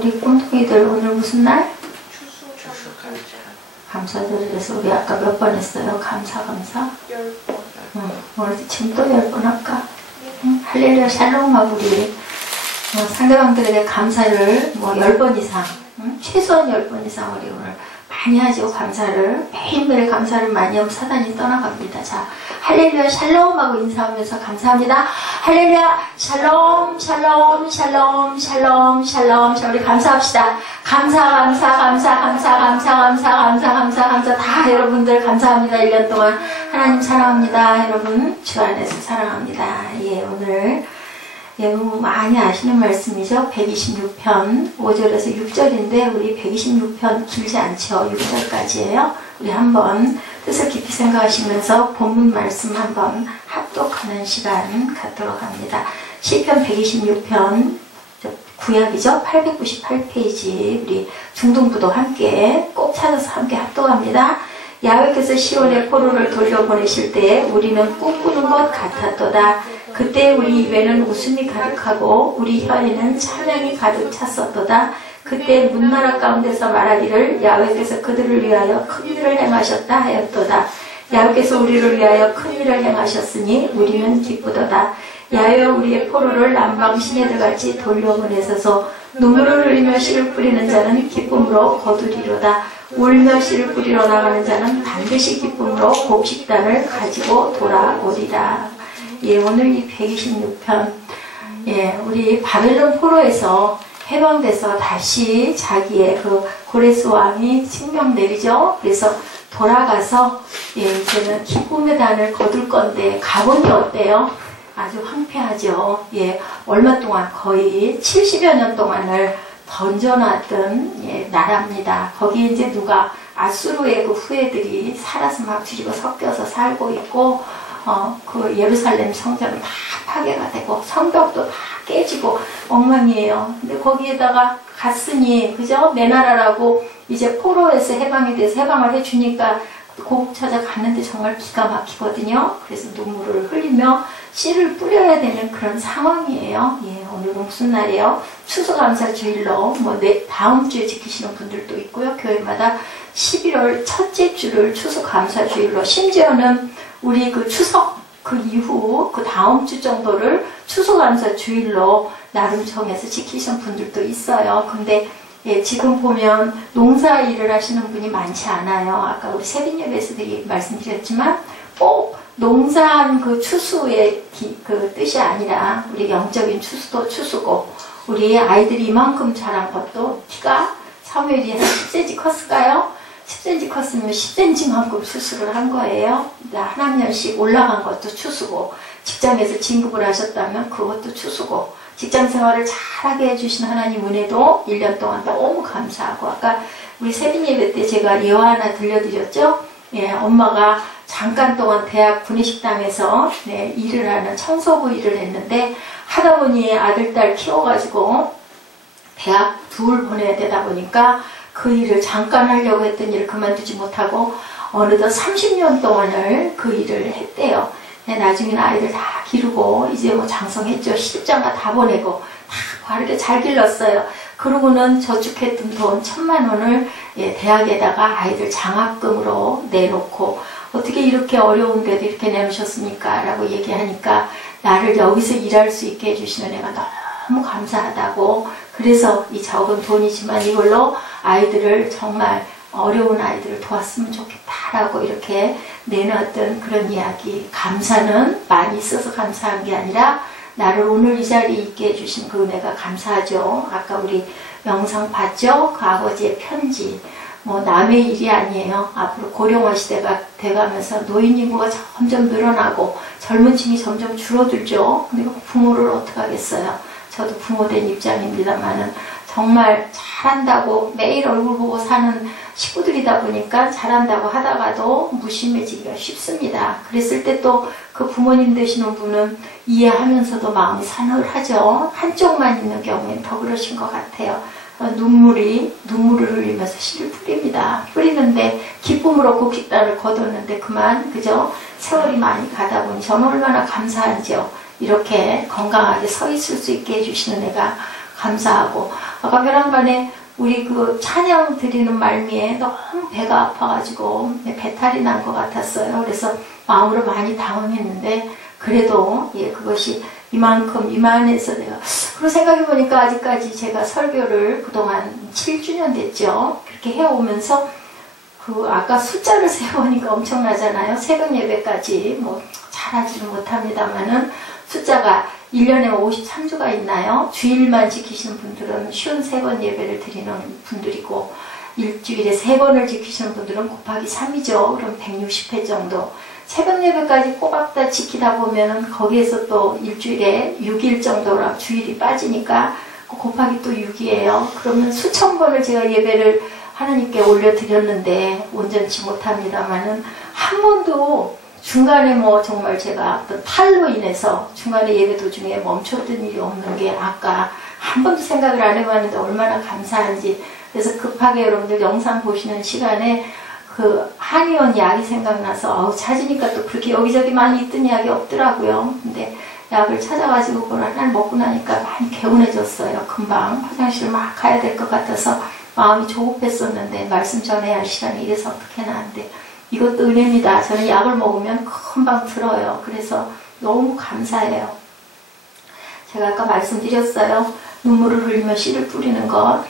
우리 꽁통이들 오늘 무슨 날? 감사절에서 우리 아까 몇 번 했어요? 감사 10번. 오늘 지금 또 10번 할까? 할렐루야 샬롬하고 우리 상대방들에 대해 감사를 10번 이상 최소한 10번 이상 우리 오늘 많이 하죠. 감사를 매일매일 감사를 많이 하면 사단이 떠나갑니다. 자, 할렐루야 샬롬하고 인사하면서 감사합니다. 할렐루야 샬롬 샬롬 샬롬 샬롬 샬롬. 자, 우리 감사합시다. 감사 다 여러분들 감사합니다. 1년 동안 하나님 사랑합니다. 여러분 주 안에서 사랑합니다. 예, 오늘 너무 많이 아시는 말씀이죠. 126편 5절에서 6절인데 우리 126편 길지 않죠. 6절까지예요. 우리 한번 뜻을 깊이 생각하시면서 본문 말씀 한번 합독하는 시간 갖도록 합니다. 시편 126편 구약이죠. 898페이지 우리 중등부도 함께 꼭 찾아서 함께 합독합니다. 야훼께서 시온의 포로를 돌려보내실 때에 우리는 꿈꾸는 것 같았도다. 그때 우리 입에는 웃음이 가득하고 우리 혀에는 찬양이 가득 찼었도다. 그때 문나라 가운데서 말하기를 야훼께서 그들을 위하여 큰 일을 행하셨다 하였도다. 야훼께서 우리를 위하여 큰 일을 행하셨으니 우리는 기쁘도다. 야훼여 우리의 포로를 남방 시내들같이 돌려보내소서. 눈물을 흘리며 씨를 뿌리는 자는 기쁨으로 거두리로다. 울며 씨를 뿌리러 나가는 자는 반드시 기쁨으로 곡식단을 가지고 돌아오리라. 예, 오늘 이 126편 우리 바벨론 포로에서 해방돼서 다시 자기의 그 고레스 왕이 칙명 내리죠. 그래서 돌아가서 이제는 기쁨의 단을 거둘 건데 가보니 어때요? 아주 황폐하죠. 얼마 동안 거의 70여 년 동안을 던져놨던 나라입니다. 거기에 이제 누가 아수르의 그 후예들이 살아서 막 뒤집어 섞여서 살고 있고 그 예루살렘 성전은 다 파괴가 되고 성벽도 다 깨지고 엉망이에요. 근데 거기에다가 갔으니 그죠? 내 나라라고 이제 포로에서 해방이 돼서 해방을 해주니까 곧 찾아갔는데 정말 기가 막히거든요. 그래서 눈물을 흘리며 씨를 뿌려야 되는 그런 상황이에요. 오늘은 무슨 날이에요? 추수감사주일로 다음 주에 지키시는 분들도 있고요. 교회마다 11월 첫째 주를 추수감사주일로, 심지어는 우리 그 추석 그 이후 그 다음 주 정도를 추수감사주일로 나름 정해서 지키시는 분들도 있어요. 근데 지금 보면 농사 일을 하시는 분이 많지 않아요. 아까 우리 세빈예배에서들이 말씀드렸지만 꼭 농사한 그 추수의 그 뜻이 아니라 우리 영적인 추수도 추수고, 우리 아이들이 이만큼 자란 것도 키가 사무엘이 한 10cm 컸을까요? 10cm 컸으면 10cm만큼 추수를 한 거예요. 한 학년씩 올라간 것도 추수고, 직장에서 진급을 하셨다면 그것도 추수고, 직장생활을 잘하게 해주신 하나님 은혜도 1년 동안 너무 감사하고, 아까 우리 세빈 예배 때 제가 예화 하나 들려드렸죠? 엄마가 잠깐 동안 대학 구내식당에서 일을 하는 청소부 일을 했는데, 하다 보니 아들, 딸 키워가지고 대학 둘 보내야 되다 보니까 그 일을 잠깐 하려고 했던 일을 그만두지 못하고 어느덧 30년 동안을 그 일을 했대요. 나중에는 아이들 다 기르고 이제 장성했죠. 시집장가 다 보내고 다 바르게 잘 길렀어요. 그러고는 저축했던 돈 1000만 원을 대학에다가 아이들 장학금으로 내놓고, 어떻게 이렇게 어려운데도 이렇게 내놓으셨습니까? 라고 얘기하니까 나를 여기서 일할 수 있게 해주시는 애가 너무 감사하다고, 그래서 이 적은 돈이지만 이걸로 아이들을 정말 어려운 아이들을 도왔으면 좋겠다라고 이렇게 내놨던 그런 이야기. 감사는 많이 있어서 감사한 게 아니라 나를 오늘 이 자리에 있게 해주신 그 은혜가 감사하죠. 아까 우리 영상 봤죠? 그 아버지의 편지. 남의 일이 아니에요. 앞으로 고령화 시대가 돼가면서 노인 인구가 점점 늘어나고 젊은 층이 점점 줄어들죠. 근데 부모를 어떻게 하겠어요? 저도 부모된 입장입니다만은 정말 잘한다고 매일 얼굴 보고 사는 식구들이다 보니까 잘한다고 하다가도 무심해지기가 쉽습니다. 그랬을 때 또 그 부모님 되시는 분은 이해하면서도 마음이 서늘하죠. 한쪽만 있는 경우엔 더 그러신 것 같아요. 눈물을 흘리면서 씨를 뿌립니다. 뿌리는데 기쁨으로 곡식단을 거뒀는데 그만, 그죠? 세월이 많이 가다 보니 저는 얼마나 감사한지요. 이렇게 건강하게 서 있을 수 있게 해주시는 애가 감사하고, 아까 벼랑간에 우리 그 찬양 드리는 말미에 너무 배가 아파가지고 배탈이 난 것 같았어요. 그래서 마음으로 많이 당황했는데, 그래도 예, 그것이 이만큼 이만해서 내가 그리고 생각해보니까 아직까지 제가 설교를 그동안 7주년 됐죠. 그렇게 해오면서 그 아까 숫자를 세보니까 엄청나잖아요. 새벽 예배까지 뭐 잘하지는 못합니다만은 숫자가 1년에 53주가 있나요? 주일만 지키시는 분들은 53번 예배를 드리는 분들이고, 일주일에 3번을 지키시는 분들은 곱하기 3이죠. 그럼 160회 정도. 새벽 예배까지 꼬박다 지키다 보면은 거기에서 또 일주일에 6일 정도라 주일이 빠지니까 곱하기 또 6이에요. 그러면 수천 번을 제가 예배를 하나님께 올려드렸는데 온전치 못합니다만은 한 번도 중간에 뭐 정말 제가 어떤 탈로 인해서 중간에 예배 도중에 멈췄던 일이 없는 게 아까 한 번도 생각을 안 해봤는데 얼마나 감사한지. 그래서 급하게 여러분들 영상 보시는 시간에 그 한의원 약이 생각나서 찾으니까 또 그렇게 여기저기 많이 있던 약이 없더라고요. 근데 약을 찾아가지고 그걸 하나 먹고 나니까 많이 개운해졌어요. 금방 화장실 막 가야 될 것 같아서 마음이 조급했었는데 말씀 전해야 할 시간이 이래서 어떻게나 한데 이것도 은혜입니다. 저는 약을 먹으면 금방 들어요. 그래서 너무 감사해요. 제가 아까 말씀드렸어요. 눈물을 흘리며 씨를 뿌리는 것.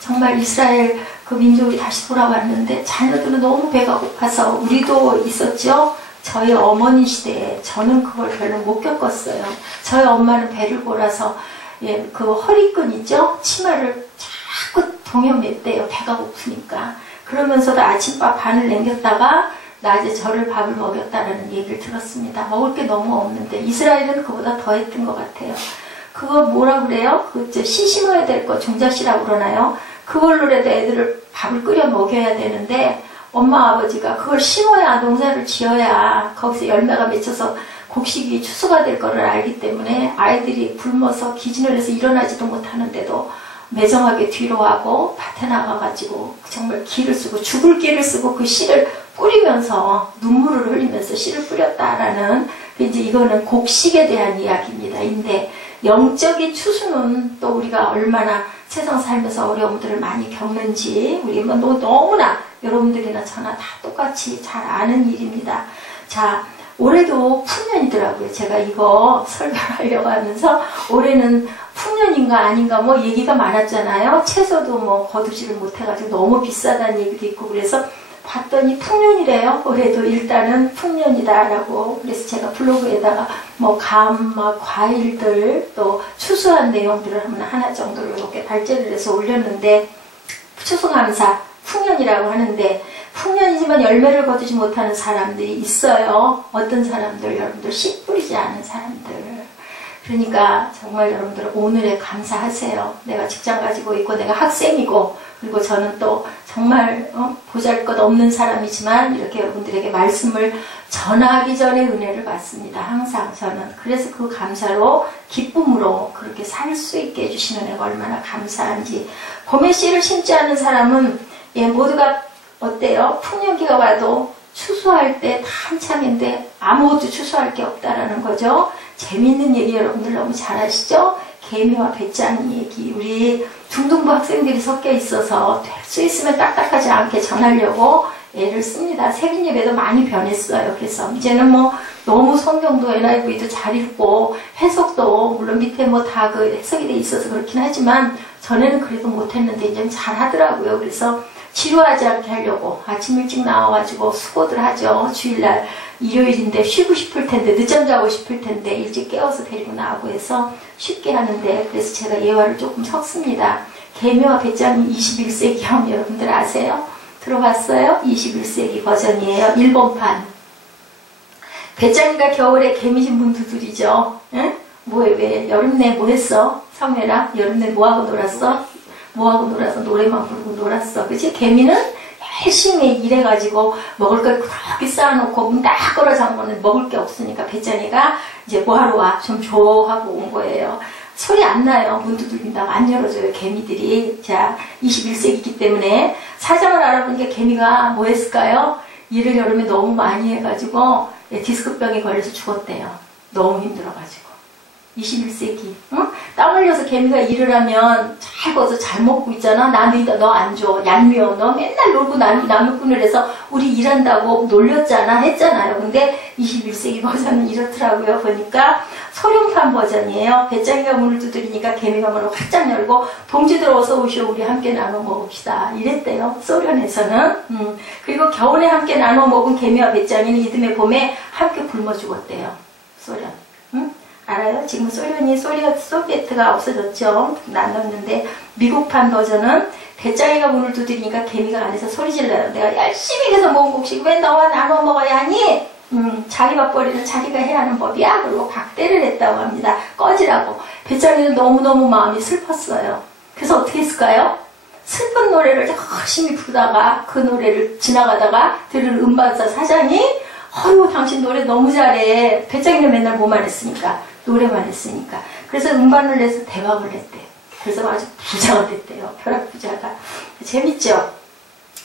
정말 이스라엘 그 민족이 다시 돌아왔는데 자녀들은 너무 배가 고파서 우리도 있었죠. 저희 어머니 시대에 저는 그걸 별로 못 겪었어요. 저희 엄마는 배를 골아서 예, 그 허리끈 있죠? 치마를 자꾸 동여맸대요. 배가 고프니까. 그러면서도 아침밥 반을 남겼다가 낮에 저를 밥을 먹였다는 얘기를 들었습니다. 먹을 게 너무 없는데 이스라엘은 그보다 더 했던 것 같아요. 그거 뭐라 그래요? 그 씨 심어야 될 거 종자씨라고 그러나요? 그걸로라도 애들을 밥을 끓여 먹여야 되는데 엄마 아버지가 그걸 심어야 농사를 지어야 거기서 열매가 맺혀서 곡식이 추수가 될 거를 알기 때문에 아이들이 굶어서 기진을 해서 일어나지도 못하는데도 매정하게 뒤로 하고 밭에 나가가지고 정말 기를 쓰고 죽을 기를 쓰고 그 씨를 뿌리면서 눈물을 흘리면서 씨를 뿌렸다라는 이제 이거는 곡식에 대한 이야기입니다. 근데 영적인 추수는 또 우리가 얼마나 세상 살면서 어려움들을 많이 겪는지 우리 너무나 여러분들이나 저나 다 똑같이 잘 아는 일입니다. 자, 올해도 풍년이더라고요. 제가 이거 설교하려고 하면서 올해는 풍년인가 아닌가 뭐 얘기가 많았잖아요. 채소도 뭐 거두지를 못해가지고 너무 비싸다는 얘기도 있고 그래서 봤더니 풍년이래요. 올해도 일단은 풍년이다라고. 그래서 제가 블로그에다가 뭐 감, 막 과일들 또 추수한 내용들을 하나 정도를 이렇게 발제를 해서 올렸는데 추수감사 풍년이라고 하는데 풍년이지만 열매를 거두지 못하는 사람들이 있어요. 어떤 사람들? 여러분들 씨 뿌리지 않은 사람들. 그러니까 정말 여러분들 오늘에 감사하세요. 내가 직장 가지고 있고 내가 학생이고 그리고 저는 또 정말 보잘것없는 사람이지만 이렇게 여러분들에게 말씀을 전하기 전에 은혜를 받습니다. 항상 저는. 그래서 그 감사로 기쁨으로 그렇게 살 수 있게 해주시는 애가 얼마나 감사한지. 봄에 씨를 심지 않은 사람은 예, 모두가 어때요? 풍년기가 와도 추수할 때 다 한참인데 아무것도 추수할 게 없다라는 거죠. 재밌는 얘기 여러분들 너무 잘 아시죠? 개미와 배짱이 얘기. 우리 중등부 학생들이 섞여 있어서 될 수 있으면 딱딱하지 않게 전하려고 애를 씁니다. 새벽 예배도 많이 변했어요. 그래서 이제는 뭐 너무 성경도 NIV도 잘 읽고 해석도 물론 밑에 뭐 다 그 해석이 돼 있어서 그렇긴 하지만 전에는 그래도 못했는데 이제는 잘 하더라고요. 그래서 지루하지 않게 하려고 아침 일찍 나와가지고 수고들 하죠. 주일날 일요일인데 쉬고 싶을 텐데 늦잠 자고 싶을 텐데 일찍 깨워서 데리고 나오고 해서 쉽게 하는데 그래서 제가 예화를 조금 섞습니다. 개미와 배짱이 21세기형 여러분들 아세요? 들어봤어요? 21세기 버전이에요. 일본판. 배짱이가 겨울에 개미진 분두들이죠. 응? 왜 여름내 뭐 했어? 성회라 여름내 뭐하고 놀았어? 뭐하고 놀아서 노래만 부르고 놀았어. 그치? 개미는 열심히 일해가지고 먹을 걸 그렇게 쌓아놓고 문 딱 걸어 잠그면 먹을 게 없으니까 배짱이가 이제 뭐하러 와? 좀 줘 하고 온 거예요. 소리 안 나요. 문 두들긴다고 안 열어줘요. 개미들이. 자, 21세기이기 때문에 사정을 알아보니까 개미가 뭐 했을까요? 일을 여름에 너무 많이 해가지고 디스크병에 걸려서 죽었대요. 너무 힘들어가지고. 21세기. 응? 땀 흘려서 개미가 일을 하면 잘 벌어서 잘 먹고 있잖아. 나는 너 안 줘. 얄미워. 너 맨날 놀고 나무꾼을 해서 우리 일한다고 놀렸잖아. 했잖아요. 근데 21세기 버전은 이렇더라고요. 보니까 소련판 버전이에요. 배짱이가 문을 두드리니까 개미가 문을 활짝 열고 동지들 어서 오시오. 우리 함께 나눠 먹읍시다. 이랬대요. 소련에서는. 그리고 겨울에 함께 나눠 먹은 개미와 배짱이는 이듬해 봄에 함께 굶어 죽었대요. 소련. 응? 알아요? 지금 소비에트가 없어졌죠. 나눴는데 미국판 버전은 배짱이가 문을 두드리니까 개미가 안에서 소리 질러요. 내가 열심히 해서 먹은 곡식 왜 너와 나눠 먹어야 하니? 자기 밥벌이는 자기가 해야 하는 법이야. 그리고 박대를 했다고 합니다. 꺼지라고. 배짱이는 너무너무 마음이 슬펐어요. 그래서 어떻게 했을까요? 슬픈 노래를 열심히 부르다가 그 노래를 지나가다가 들은 음반사 사장이 어휴 당신 노래 너무 잘해. 배짱이는 맨날 뭐만 했으니까 노래만 했으니까. 그래서 음반을 내서 대박을 냈대요. 그래서 아주 부자가 됐대요. 벼락 부자가. 재밌죠?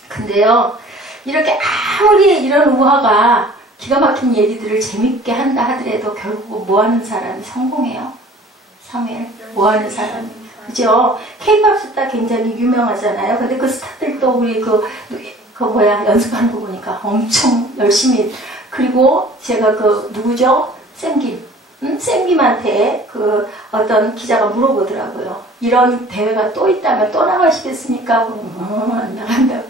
근데요 이렇게 아무리 이런 우화가 기가 막힌 얘기들을 재밌게 한다 하더라도 결국 뭐하는 사람이 성공해요? 사무엘 뭐하는 사람이 그죠? K-pop 스타 굉장히 유명하잖아요. 근데 그 스타들도 우리 연습하는 거 보니까 엄청 열심히. 그리고 제가 누구죠? 쌤김한테 어떤 기자가 물어보더라고요. 이런 대회가 또 있다면 또 나가시겠습니까? 안 나간다고.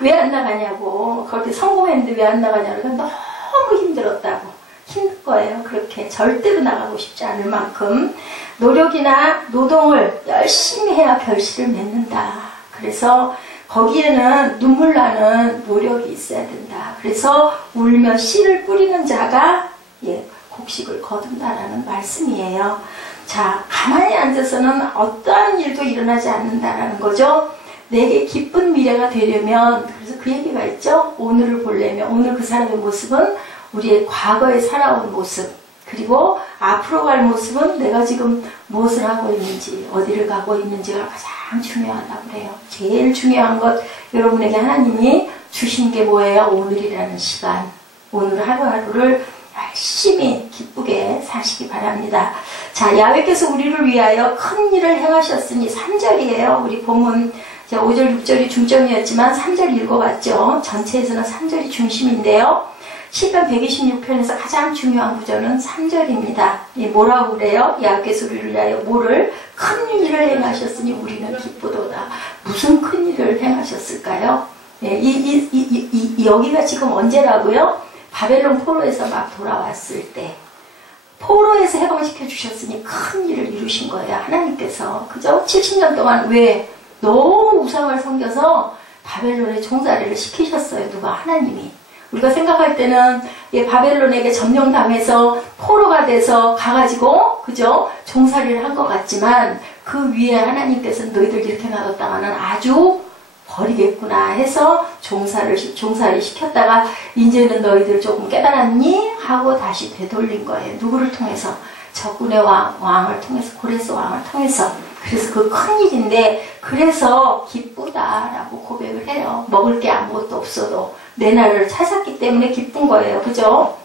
왜 안 나가냐고. 거기 성공했는데 왜 안 나가냐고. 너무 힘들었다고. 힘든 거예요. 그렇게 절대로 나가고 싶지 않을 만큼 노력이나 노동을 열심히 해야 결실을 맺는다. 그래서 거기에는 눈물 나는 노력이 있어야 된다. 그래서 울며 씨를 뿌리는 자가 곡식을 거둔다라는 말씀이에요. 자, 가만히 앉아서는 어떠한 일도 일어나지 않는다라는 거죠. 내게 기쁜 미래가 되려면, 그래서 그 얘기가 있죠. 오늘을 보려면, 오늘 그 사람의 모습은 우리의 과거에 살아온 모습, 그리고 앞으로 갈 모습은 내가 지금 무엇을 하고 있는지, 어디를 가고 있는지가 가장 중요하다고 그래요. 제일 중요한 것, 여러분에게 하나님이 주신 게 뭐예요? 오늘이라는 시간. 오늘 하루하루를 열심히 기쁘게 사시기 바랍니다. 자, 야훼께서 우리를 위하여 큰 일을 행하셨으니 3절이에요. 우리 본문 5절, 6절이 중점이었지만 3절 읽어봤죠. 전체에서는 3절이 중심인데요. 시편 126편에서 가장 중요한 구절은 3절입니다. 뭐라고 그래요? 야훼께서 우리를 위하여 뭐를? 큰 일을 행하셨으니 우리는 기쁘도다. 무슨 큰 일을 행하셨을까요? 여기가 지금 언제라고요? 바벨론 포로에서 막 돌아왔을 때 포로에서 해방시켜 주셨으니 큰 일을 이루신 거예요. 하나님께서. 그죠? 70년 동안 왜? 너무 우상을 섬겨서 바벨론에 종살이를 시키셨어요. 누가? 하나님이. 우리가 생각할 때는 바벨론에게 점령당해서 포로가 돼서 가가지고 그죠? 종살이를 한 것 같지만 그 위에 하나님께서는 너희들 이렇게 놔뒀다가는 아주 버리겠구나 해서 종살이 시켰다가 이제는 너희들 조금 깨달았니? 하고 다시 되돌린 거예요. 누구를 통해서? 적군의 왕을 통해서, 고레스 왕을 통해서. 그래서 그 큰일인데 그래서 기쁘다라고 고백을 해요. 먹을 게 아무것도 없어도 내 나라를 찾았기 때문에 기쁜 거예요. 그죠?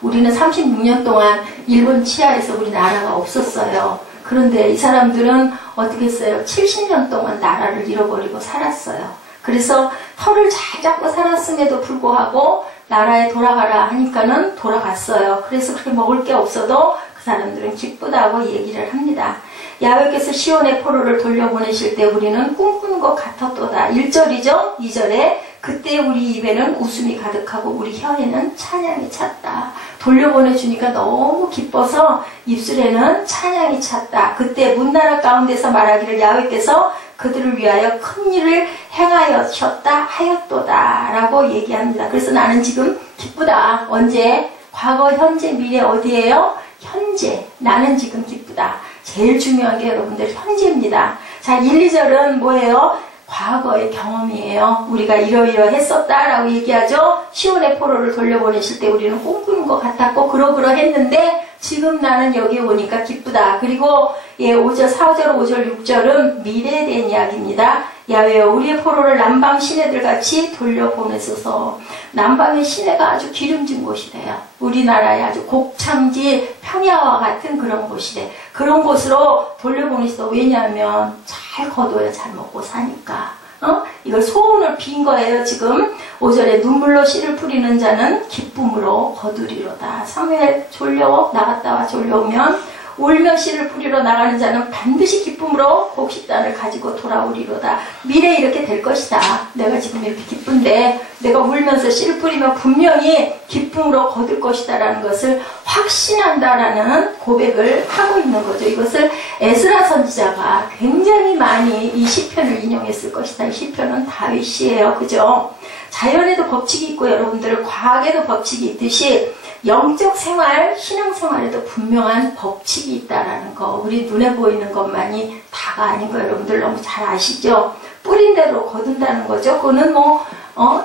우리는 36년 동안 일본 치하에서 우리 나라가 없었어요. 그런데 이 사람들은 어떻게 했어요? 70년 동안 나라를 잃어버리고 살았어요. 그래서 털을 잘 잡고 살았음에도 불구하고 나라에 돌아가라 하니까는 돌아갔어요. 그래서 그렇게 먹을 게 없어도 그 사람들은 기쁘다고 얘기를 합니다. 야훼께서 시온의 포로를 돌려보내실 때 우리는 꿈꾸는 것 같았도다. 1절이죠? 2절에 그때 우리 입에는 웃음이 가득하고 우리 혀에는 찬양이 찼다. 돌려보내주니까 너무 기뻐서 입술에는 찬양이 찼다. 그때 문나라 가운데서 말하기를 야훼께서 그들을 위하여 큰 일을 행하셨다 하였도다 라고 얘기합니다. 그래서 나는 지금 기쁘다. 언제? 과거, 현재, 미래 어디예요? 현재. 나는 지금 기쁘다. 제일 중요한 게 여러분들 현재입니다. 자, 1, 2절은 뭐예요? 과거의 경험이에요. 우리가 이러이러했었다라고 얘기하죠. 시온의 포로를 돌려보내실 때 우리는 꿈꾸는 것 같았고 그러그러했는데 지금 나는 여기 오니까 기쁘다. 그리고 4절, 5절, 6절은 미래에 대한 이야기입니다. 야훼여 우리의 포로를 남방 시내들 같이 돌려보내소서. 남방의 시내가 아주 기름진 곳이래요. 우리나라의 아주 곡창지 평야와 같은 그런 곳이래. 그런 곳으로 돌려보내소서. 왜냐하면 잘 거둬야 잘 먹고 사니까. 이걸 소원을 빈 거예요. 지금 5절에 눈물로 씨를 뿌리는 자는 기쁨으로 거두리로다. 사무엘 나갔다 와 졸려오면 울며 씨를 뿌리러 나가는 자는 반드시 기쁨으로 곡식단을 가지고 돌아오리로다. 미래에 이렇게 될 것이다. 내가 지금 이렇게 기쁜데 내가 울면서 씨를 뿌리면 분명히 기쁨으로 거둘 것이다 라는 것을 확신한다라는 고백을 하고 있는 거죠. 이것을 에스라 선지자가 굉장히 많이 이 시편을 인용했을 것이다. 이 시편은 다윗이에요. 그죠? 자연에도 법칙이 있고 여러분들 과학에도 법칙이 있듯이 영적 생활, 신앙 생활에도 분명한 법칙이 있다라는 거. 우리 눈에 보이는 것만이 다가 아닌 거 여러분들 너무 잘 아시죠? 뿌린 대로 거둔다는 거죠. 그거는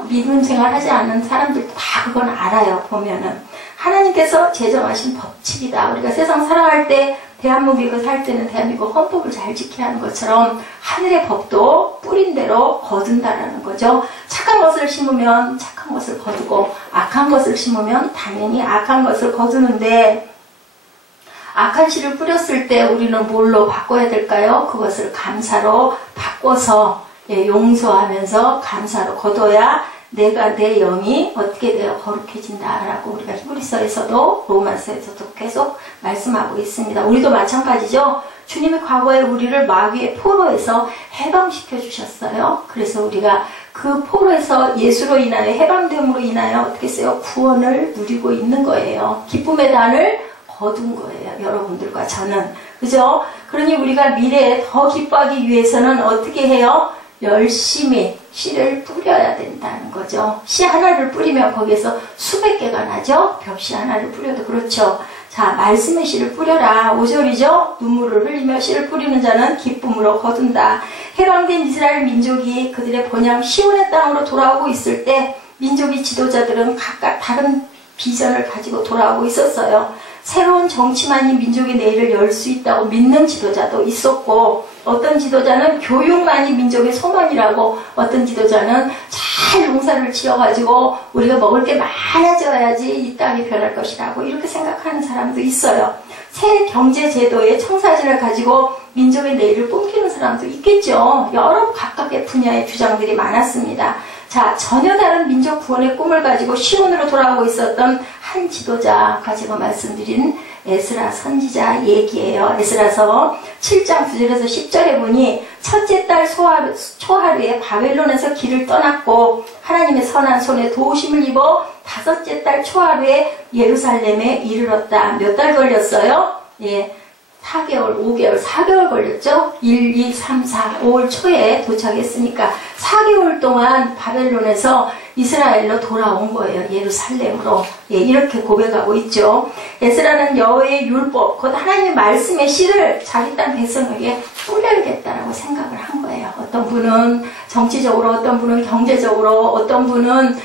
믿음 생활 하지 않는 사람들도 다 그건 알아요. 보면은. 하나님께서 제정하신 법칙이다. 우리가 세상 살아갈 때 대한민국에 살 때는 대한민국 헌법을 잘 지켜야 하는 것처럼 하늘의 법도 뿌린 대로 거둔다라는 거죠. 착한 것을 심으면 착한 것을 거두고 악한 것을 심으면 당연히 악한 것을 거두는데 악한 씨를 뿌렸을 때 우리는 뭘로 바꿔야 될까요? 그것을 감사로 바꿔서 용서하면서 감사로 거둬야 내 영이 어떻게 되어 거룩해진다라고 우리가 히브리서에서도 로마서에서도 계속 말씀하고 있습니다. 우리도 마찬가지죠. 주님이 과거에 우리를 마귀의 포로에서 해방시켜 주셨어요. 그래서 우리가 그 포로에서 예수로 인하여 해방됨으로 인하여 어떻게 했어요? 구원을 누리고 있는 거예요. 기쁨의 단을 거둔 거예요. 여러분들과 저는. 그죠? 그러니 우리가 미래에 더 기뻐하기 위해서는 어떻게 해요? 열심히 씨를 뿌려야 된다는 거죠. 씨 하나를 뿌리면 거기에서 수백 개가 나죠. 벽씨 하나를 뿌려도 그렇죠. 자, 말씀의 씨를 뿌려라. 5절이죠. 눈물을 흘리며 씨를 뿌리는 자는 기쁨으로 거둔다. 해방된 이스라엘 민족이 그들의 본향 시온의 땅으로 돌아오고 있을 때 민족의 지도자들은 각각 다른 비전을 가지고 돌아오고 있었어요. 새로운 정치만이 민족의 내일을 열 수 있다고 믿는 지도자도 있었고, 어떤 지도자는 교육만이 민족의 소망이라고, 어떤 지도자는 잘 농사를 지어가지고 우리가 먹을 게 많아져야지 이 땅이 변할 것이라고 이렇게 생각하는 사람도 있어요. 새 경제제도의 청사진을 가지고 민족의 내일을 꿈꾸는 사람도 있겠죠. 여러 각각의 분야의 주장들이 많았습니다. 자, 전혀 다른 민족 구원의 꿈을 가지고 시온으로 돌아오고 있었던 한 지도자가 제가 말씀드린 에스라 선지자 얘기예요. 에스라서 7장 9절에서 10절에 보니 첫째 달 초하루에 바벨론에서 길을 떠났고 하나님의 선한 손에 도우심을 입어 다섯째 달 초하루에 예루살렘에 이르렀다. 몇 달 걸렸어요? 4개월, 5개월, 4개월 걸렸죠? 1, 2, 3, 4, 5월 초에 도착했으니까 4개월 동안 바벨론에서 이스라엘로 돌아온 거예요. 예루살렘으로. 이렇게 고백하고 있죠. 에스라는 여호와의 율법, 곧 하나님의 말씀의 씨를 자기 땅 백성에게 뿌려야겠다라고 생각을 한 거예요. 어떤 분은 정치적으로, 어떤 분은 경제적으로, 어떤 분은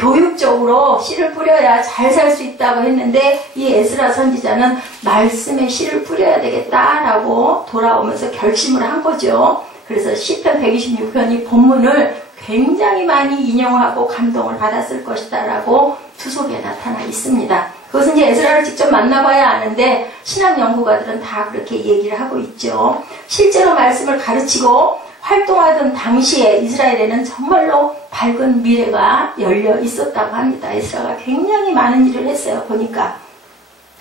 교육적으로 씨를 뿌려야 잘 살 수 있다고 했는데 이 에스라 선지자는 말씀의 씨를 뿌려야 되겠다라고 돌아오면서 결심을 한 거죠. 그래서 시편 126편이 본문을 굉장히 많이 인용하고 감동을 받았을 것이다 라고 투속에 나타나 있습니다. 그것은 이제 에스라를 직접 만나봐야 아는데 신학 연구가들은 다 그렇게 얘기를 하고 있죠. 실제로 말씀을 가르치고 활동하던 당시에 이스라엘에는 정말로 밝은 미래가 열려 있었다고 합니다. 에스라가 굉장히 많은 일을 했어요. 보니까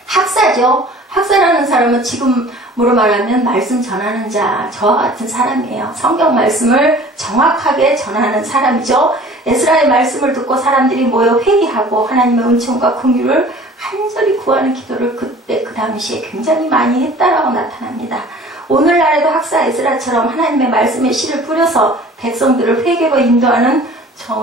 학사죠. 학사라는 사람은 지금으로 말하면 말씀 전하는 자, 저와 같은 사람이에요. 성경 말씀을 정확하게 전하는 사람이죠. 에스라의 말씀을 듣고 사람들이 모여 회개하고 하나님의 은총과 긍휼을 간절히 구하는 기도를 그때 그 당시에 굉장히 많이 했다라고 나타납니다. 오늘날에도 학사 에스라처럼 하나님의 말씀에 씨를 뿌려서 백성들을 회개로 인도하는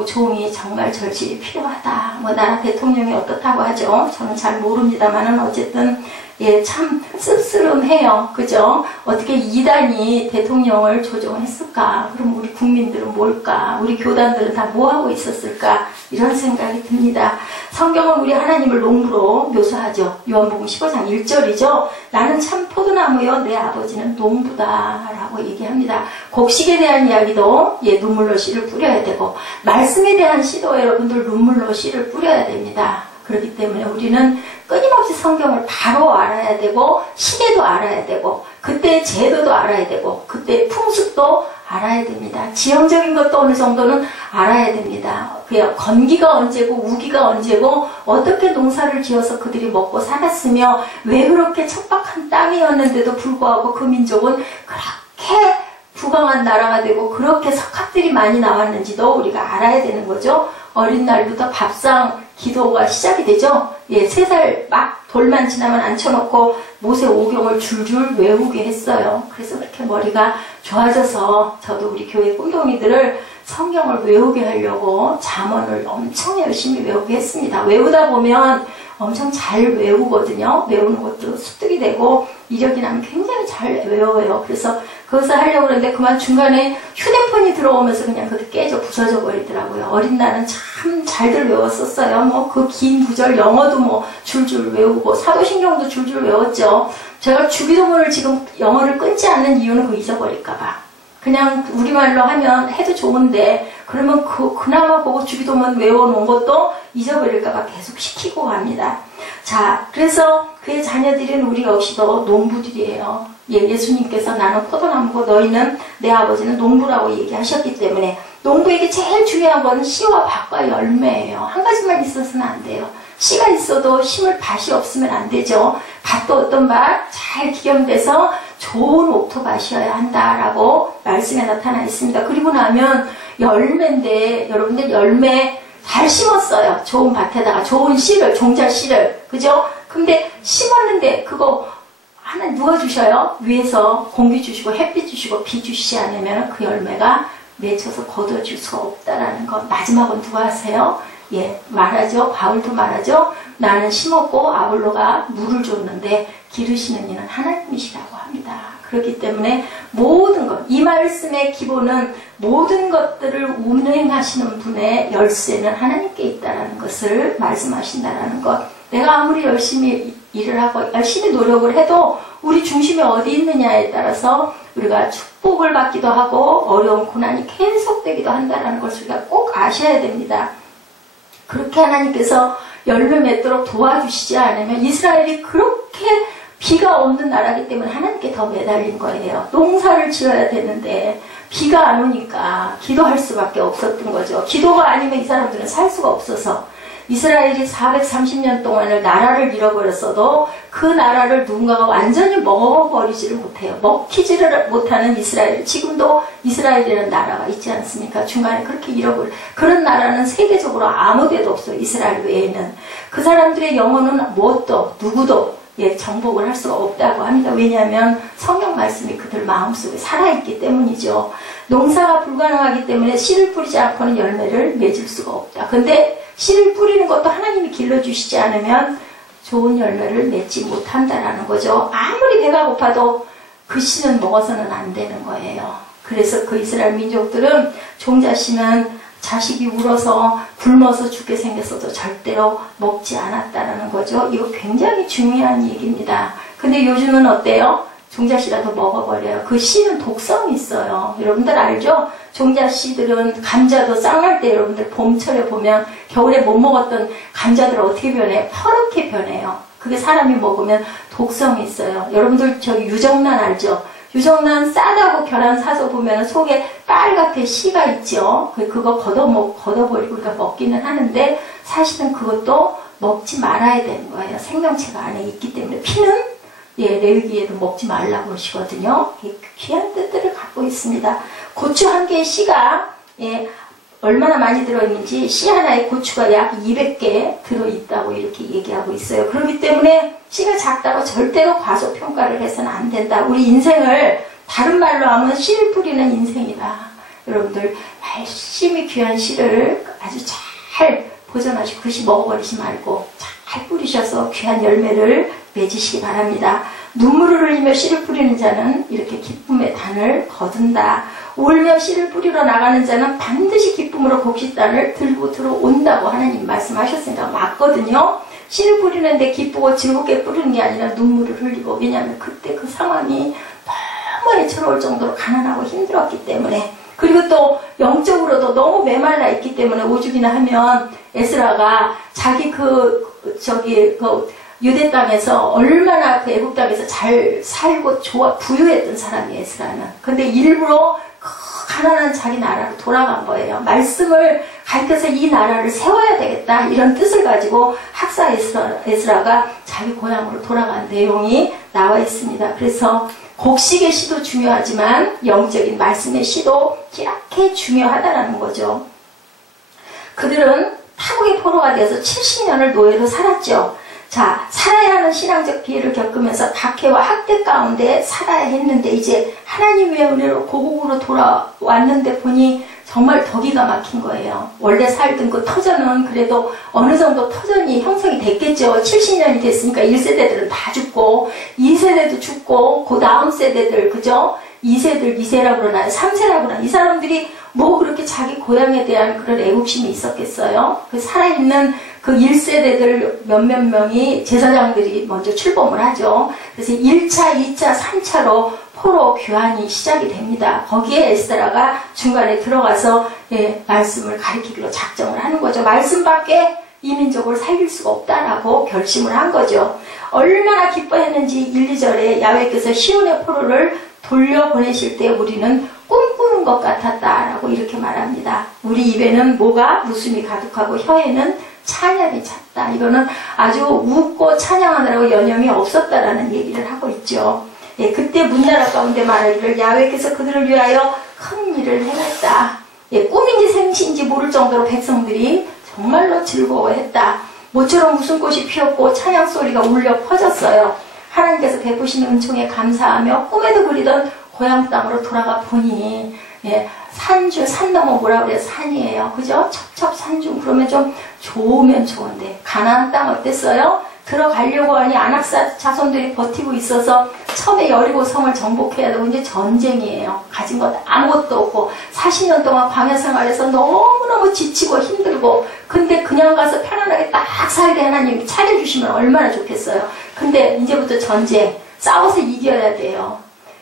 종이 정말 절실히 필요하다. 나라 대통령이 어떻다고 하죠. 저는 잘 모릅니다만은 어쨌든 예, 참 씁쓸해요. 그죠? 어떻게 이단이 대통령을 조종했을까? 그럼 우리 국민들은 뭘까? 우리 교단들은 다 뭐하고 있었을까? 이런 생각이 듭니다. 성경은 우리 하나님을 농부로 묘사하죠. 요한복음 15장 1절이죠. 나는 참 포도나무요 내 아버지는 농부다 라고 얘기합니다. 곡식에 대한 이야기도 예, 눈물로 씨를 뿌려야 되고 말씀에 대한 시도 여러분들 눈물로 씨를 뿌려야 됩니다. 그렇기 때문에 우리는 끊임없이 성경을 바로 알아야 되고 시대도 알아야 되고 그때의 제도도 알아야 되고 그때의 풍습도 알아야 됩니다. 지형적인 것도 어느 정도는 알아야 됩니다. 그냥 건기가 언제고 우기가 언제고 어떻게 농사를 지어서 그들이 먹고 살았으며 왜 그렇게 척박한 땅이었는데도 불구하고 그 민족은 그렇게 부강한 나라가 되고 그렇게 석학들이 많이 나왔는지도 우리가 알아야 되는 거죠. 어린 날부터 밥상 기도가 시작이 되죠. 예, 3살 막 돌만 지나면 앉혀놓고 모세 오경을 줄줄 외우게 했어요. 그래서 그렇게 머리가 좋아져서 저도 우리 교회 꿈동이들을 성경을 외우게 하려고 잠언을 엄청 열심히 외우게 했습니다. 외우다 보면 엄청 잘 외우거든요. 외우는 것도 습득이 되고 이력이 나면 굉장히 잘 외워요. 그래서 그것을 하려고 그러는데 그만 중간에 휴대폰이 들어오면서 그냥 그것도 깨져 부서져 버리더라고요. 어린 날은 참 잘들 외웠었어요. 뭐 그 긴 구절 영어도 뭐 줄줄 외우고 사도신경도 줄줄 외웠죠. 제가 주기도문을 지금 영어를 끊지 않는 이유는 그거 잊어버릴까봐. 그냥 우리말로 하면 해도 좋은데 그러면 그나마 보고 주기도문 외워놓은 것도 잊어버릴까봐 계속 시키고 갑니다. 자, 그래서 그의 자녀들인 우리 역시도 농부들이에요. 예수님께서 나는 포도나무고 너희는 내 아버지는 농부라고 얘기하셨기 때문에 농부에게 제일 중요한 건 씨와 밭과 열매예요. 한 가지만 있어서는 안 돼요. 씨가 있어도 심을 밭이 없으면 안 되죠. 밭도 어떤 밭? 잘 기경돼서 좋은 옥토밭이어야 한다라고 말씀에 나타나 있습니다. 그리고 나면 열매인데 여러분들 열매 잘 심었어요. 좋은 밭에다가 좋은 씨를, 종자 씨를. 그죠? 근데 심었는데 그거 하나 누가 주셔요? 위에서 공기 주시고 햇빛 주시고 비 주시지 않으면 그 열매가 맺혀서 거둬줄 수가 없다라는 것. 마지막은 누가 하세요? 예, 말하죠. 바울도 말하죠. 나는 심었고 아볼로가 물을 줬는데 기르시는 이는 하나님이시라고 합니다. 그렇기 때문에 모든 것, 이 말씀의 기본은 모든 것들을 운행하시는 분의 열쇠는 하나님께 있다는 것을 말씀하신다는 것. 내가 아무리 열심히 일을 하고 열심히 노력을 해도 우리 중심이 어디 있느냐에 따라서 우리가 축복을 받기도 하고 어려운 고난이 계속되기도 한다는 것을 우리가 꼭 아셔야 됩니다. 그렇게 하나님께서 열매 맺도록 도와주시지 않으면 이스라엘이 그렇게 비가 없는 나라이기 때문에 하나님께 더 매달린 거예요. 농사를 지어야 되는데 비가 안 오니까 기도할 수밖에 없었던 거죠. 기도가 아니면 이 사람들은 살 수가 없어서 이스라엘이 430년 동안을 나라를 잃어버렸어도 그 나라를 누군가가 완전히 먹어버리지를 못해요. 먹히지를 못하는 이스라엘. 지금도 이스라엘이라는 나라가 있지 않습니까? 중간에 그렇게 잃어버려. 그런 나라는 세계적으로 아무 데도 없어요. 이스라엘 외에는. 그 사람들의 영혼은 무엇도 누구도 정복을 할 수가 없다고 합니다. 왜냐하면 성경 말씀이 그들 마음속에 살아있기 때문이죠. 농사가 불가능하기 때문에 씨를 뿌리지 않고는 열매를 맺을 수가 없다. 근데 씨를 뿌리는 것도 하나님이 길러주시지 않으면 좋은 열매를 맺지 못한다라는 거죠. 아무리 배가 고파도 그 씨는 먹어서는 안 되는 거예요. 그래서 그 이스라엘 민족들은 종자씨는 자식이 울어서 굶어서 죽게 생겼어도 절대로 먹지 않았다라는 거죠. 이거 굉장히 중요한 얘기입니다. 근데 요즘은 어때요? 종자씨라도 먹어버려요. 그 씨는 독성이 있어요. 여러분들 알죠? 종자씨들은 감자도 쌍날 때 여러분들 봄철에 보면 겨울에 못 먹었던 감자들 어떻게 변해요? 퍼렇게 변해요. 그게 사람이 먹으면 독성이 있어요. 여러분들 저기 유정란 알죠? 유정란 싸다고 계란 사서 보면 속에 빨갛게 씨가 있죠. 그거 걷어버리고 우리가 먹기는 하는데 사실은 그것도 먹지 말아야 되는 거예요. 생명체가 안에 있기 때문에. 피는 레위기에도 먹지 말라고 그러시거든요. 귀한 뜻들을 갖고 있습니다. 고추 한 개의 씨가 얼마나 많이 들어있는지 씨 하나에 고추가 약 200개 들어있다고 이렇게 얘기하고 있어요. 그렇기 때문에 씨가 작다고 절대로 과소평가를 해서는 안 된다. 우리 인생을 다른 말로 하면 씨를 뿌리는 인생이다. 여러분들 열심히 귀한 씨를 아주 잘 보존하시고 그 씨 먹어버리지 말고 잘 뿌리셔서 귀한 열매를 맺으시기 바랍니다. 눈물을 흘리며 씨를 뿌리는 자는 이렇게 기쁨의 단을 거둔다. 울며 씨를 뿌리러 나가는 자는 반드시 기쁨으로 곡식단을 들고 들어온다고 하나님 말씀하셨으니까 맞거든요. 씨를 뿌리는데 기쁘고 즐겁게 뿌리는 게 아니라 눈물을 흘리고, 왜냐하면 그때 그 상황이 너무 애처로울 정도로 가난하고 힘들었기 때문에, 그리고 또 영적으로도 너무 메말라 있기 때문에 오죽이나 하면 에스라가 자기 유대 땅에서 얼마나 그 애국 땅에서 잘 살고 좋아 부유했던 사람이 에스라는. 근데 일부러 가난한 자기 나라로 돌아간 거예요. 말씀을 가르쳐서 이 나라를 세워야 되겠다, 이런 뜻을 가지고 학사 에스라가 자기 고향으로 돌아간 내용이 나와 있습니다. 그래서 곡식의 시도 중요하지만 영적인 말씀의 시도 이렇게 중요하다라는 거죠. 그들은 타국의 포로가 되어서 70년을 노예로 살았죠. 자, 살아야 하는 신앙적 피해를 겪으면서 박해와 학대 가운데 살아야 했는데, 이제 하나님의 은혜로 고국으로 돌아왔는데 보니 정말 더 기가 막힌 거예요. 원래 살던 그 터전은 그래도 어느 정도 터전이 형성이 됐겠죠. 70년이 됐으니까 1세대들은 다 죽고 2세대도 죽고 그 다음 세대들, 그죠? 2세라고 그러나요? 3세라고 그러나요? 이 사람들이 뭐 그렇게 자기 고향에 대한 그런 애국심이 있었겠어요? 그 살아있는 그 1세대들 몇몇 명이 제사장들이 먼저 출범을 하죠. 그래서 1차, 2차, 3차로 포로 교환이 시작이 됩니다. 거기에 에스더라가 중간에 들어가서 말씀을 가르치기로 작정을 하는 거죠. 말씀밖에 이 민족을 살릴 수가 없다라고 결심을 한 거죠. 얼마나 기뻐했는지 1, 2절에 야훼께서 시온의 포로를 돌려보내실 때 우리는 꿈꾸는 것 같았다라고 이렇게 말합니다. 우리 입에는 뭐가 웃음이 가득하고 혀에는 찬양이 찼다. 이거는 아주 웃고 찬양하느라고 여념이 없었다라는 얘기를 하고 있죠. 예, 그때 문나라 가운데 말하기를 야훼께서 그들을 위하여 큰 일을 행했다. 예, 꿈인지 생시인지 모를 정도로 백성들이 정말로 즐거워했다. 모처럼 웃음꽃이 피었고 찬양 소리가 울려 퍼졌어요. 하나님께서 베푸시는 은총에 감사하며 꿈에도 그리던 고향 땅으로 돌아가 보니, 예, 산 넘어 뭐라 그래요? 산이에요. 그죠? 첩첩산중. 그러면 좀 좋으면 좋은데, 가나안 땅 어땠어요? 들어가려고 하니 안악사 자손들이 버티고 있어서 처음에 여리고 성을 정복해야 되고 이제 전쟁이에요. 가진 것 아무것도 없고 40년 동안 광야 생활에서 너무너무 지치고 힘들고, 근데 그냥 가서 편안하게 딱 살게 하나님이 차려주시면 얼마나 좋겠어요. 근데 이제부터 전쟁, 싸워서 이겨야 돼요.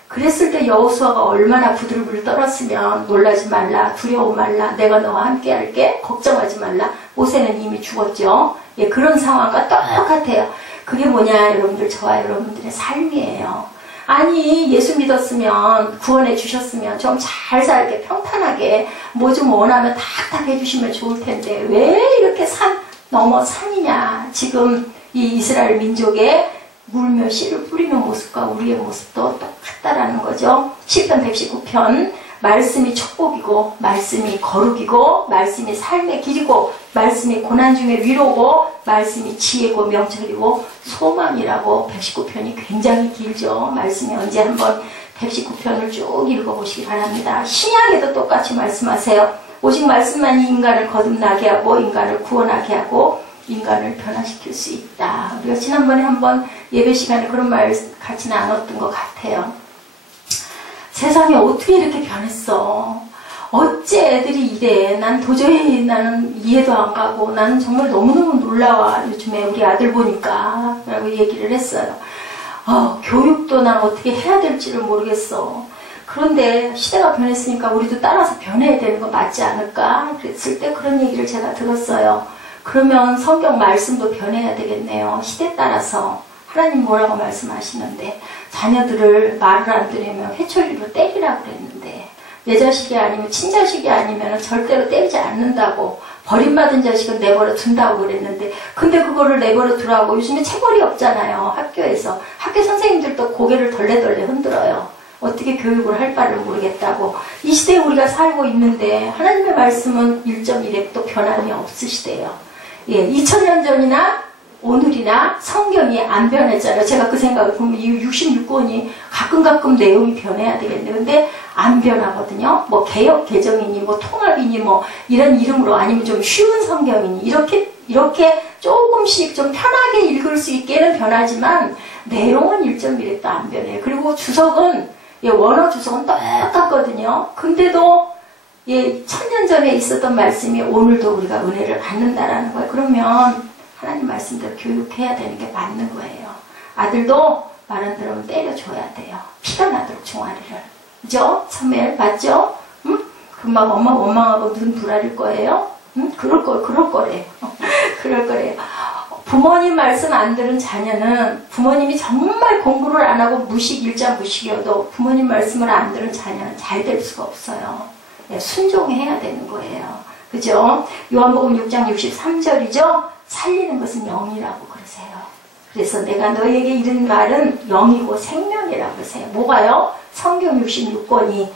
그랬을 때 여호수아가 얼마나 부들부들 떨었으면 놀라지 말라, 두려워 말라, 내가 너와 함께 할게, 걱정하지 말라. 모세는 이미 죽었죠. 예, 그런 상황과 똑같아요. 그게 뭐냐, 여러분들, 저와 여러분들의 삶이에요. 아니, 예수 믿었으면, 구원해 주셨으면 좀 잘 살게, 평탄하게, 뭐 좀 원하면 탁탁 해주시면 좋을 텐데 왜 이렇게 산 넘어 산이냐. 지금 이 이스라엘 민족의 물며 씨를 뿌리는 모습과 우리의 모습도 똑같다라는 거죠. 시편 119편, 말씀이 축복이고, 말씀이 거룩이고, 말씀이 삶의 길이고, 말씀이 고난 중에 위로고, 말씀이 지혜고 명철이고 소망이라고 119편이 굉장히 길죠. 말씀이 언제 한번 119편을 쭉 읽어보시기 바랍니다. 신약에도 똑같이 말씀하세요. 오직 말씀만이 인간을 거듭나게 하고 인간을 구원하게 하고 인간을 변화시킬 수 있다. 우리가 지난번에 한번 예배 시간에 그런 말 같이 나눴던 것 같아요. 세상이 어떻게 이렇게 변했어? 어째 애들이 이래? 난 도저히 나는 이해도 안 가고 나는 정말 너무너무 놀라워. 요즘에 우리 아들 보니까 라고 얘기를 했어요. 교육도 난 어떻게 해야 될지를 모르겠어. 그런데 시대가 변했으니까 우리도 따라서 변해야 되는 거 맞지 않을까? 그랬을 때 그런 얘기를 제가 들었어요. 그러면 성경 말씀도 변해야 되겠네요. 시대 따라서. 하나님 뭐라고 말씀하시는데, 자녀들을 말을 안 들으면 회초리로 때리라고 그랬는데, 내 자식이 아니면 친자식이 아니면 절대로 때리지 않는다고, 버림받은 자식은 내버려 둔다고 그랬는데, 근데 그거를 내버려 두라고 요즘에 체벌이 없잖아요. 학교에서. 학교 선생님들도 고개를 덜레덜레 흔들어요. 어떻게 교육을 할 바를 모르겠다고. 이 시대에 우리가 살고 있는데 하나님의 말씀은 1.1획도 변함이 없으시대요. 예, 2000년 전이나 오늘이나 성경이 안 변했잖아요. 제가 그 생각을 보면 이 66권이 가끔 내용이 변해야 되겠네. 근데 안 변하거든요. 뭐 개역 개정이니 뭐 통합이니 뭐 이런 이름으로, 아니면 좀 쉬운 성경이니 이렇게 조금씩 좀 편하게 읽을 수 있게는 변하지만 내용은 1.1획도 안 변해요. 그리고 주석은 원어 주석은 똑같거든요. 근데도 1000년 전에 있었던 말씀이 오늘도 우리가 은혜를 받는다라는 거예요. 그러면 하나님 말씀대로 교육해야 되는 게 맞는 거예요. 아들도 말 안 들으면 때려줘야 돼요. 피가 나도록 종아리를. 그죠? 참멜 맞죠? 응? 금방 엄마 원망하고 눈 부라릴 거예요? 응? 그럴 거래요. 그럴 거래요. 부모님 말씀 안 들은 자녀는 부모님이 정말 공부를 안 하고 일자무식이어도 부모님 말씀을 안 들은 자녀는 잘 될 수가 없어요. 순종해야 되는 거예요. 그죠? 요한복음 6장 63절이죠? 살리는 것은 영이라고 그러세요. 그래서 내가 너희에게 이른 말은 영이고 생명이라고 그러세요. 뭐가요? 성경 66권이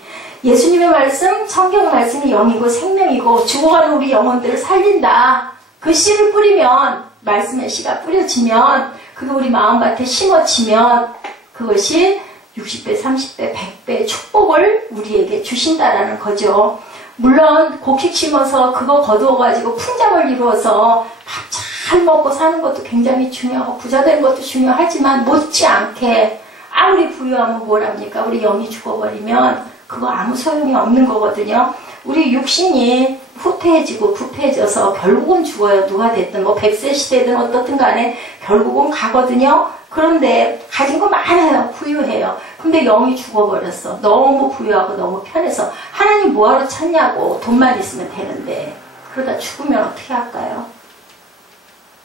예수님의 말씀, 성경 말씀이 영이고 생명이고 죽어가는 우리 영혼들을 살린다. 그 씨를 뿌리면 말씀의 씨가 뿌려지면 그게 우리 마음밭에 심어지면 그것이 60배, 30배, 100배 축복을 우리에게 주신다라는 거죠. 물론 곡식 심어서 그거 거두어가지고 풍장을 이루어서 밥 잘 먹고 사는 것도 굉장히 중요하고 부자 되는 것도 중요하지만 못지않게 아무리 부유하면 뭐랍니까? 우리 영이 죽어버리면 그거 아무 소용이 없는 거거든요. 우리 육신이 후퇴해지고 부패해져서 결국은 죽어요. 누가 됐든 뭐 100세 시대든 어떻든 간에 결국은 가거든요. 그런데 가진 거 많아요. 부유해요. 근데 영이 죽어버렸어. 너무 부유하고 너무 편해서 하나님 뭐하러 찾냐고. 돈만 있으면 되는데 그러다 죽으면 어떻게 할까요?